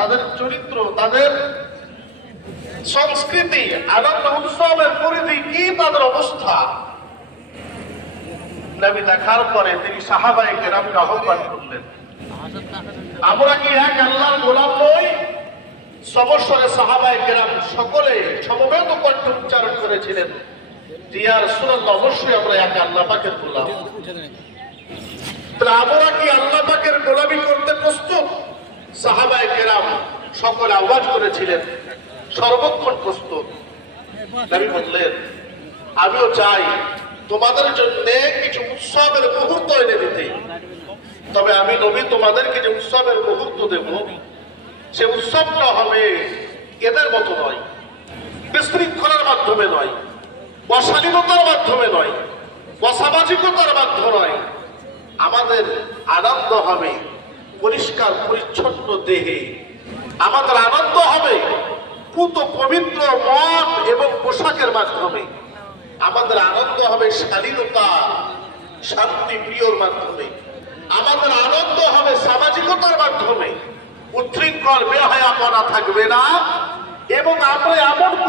তাদের চরিত্র, তাদের সংস্কৃতি, আনন্দ উৎসবের পরিধি কি, তাদের অবস্থা নবী দেখার পরে তিনি সাহাবায়ে কেরামকে আহ্বান করলেন, আমরা কি এক আল্লাহর গোলাম নই? সমস্বরে সাহাবায়ে কেরাম সকলে সমবেত কণ্ঠে উচ্চারণ করেছিলেন, ইয়া রাসূলুল্লাহ, অবশ্যই আমরা এক আল্লাহ পাকের গোলাম। তাহলে আমরা কি আল্লাহ পাকের গোলামি করতে প্রস্তুত? সাহাবায়ে কেরাম সকলে আওয়াজ করেছিলেন, সর্বক্ষণ প্রস্তুত। নবী বললেন, আমিও চাই তোমাদের জন্য কিছু উৎসবের মুহূর্ত এনে দিতে, তবে আমি নবী তোমাদেরকে যে উৎসবের মুহূর্ত দেব, সে উৎসবটা হবে এদের মতো নয়, বিশৃঙ্খলার মাধ্যমে নয়, অশালীনতার মাধ্যমে নয়, অসামাজিকতার মাধ্যমে নয়। আমাদের আনন্দ হবে পরিষ্কার পরিচ্ছন্ন দেহে, আমাদের আনন্দ হবে পুত পবিত্র মন এবং পোশাকের মাধ্যমে, আমাদের আনন্দ হবে শালীনতা শান্তি প্রিয়র মাধ্যমে, আমাদের আনন্দ হবে সামাজিকতার মাধ্যমে, উচ্ছৃঙ্খল বেহায়াপনা থাকবে না, এবং আমরা এমন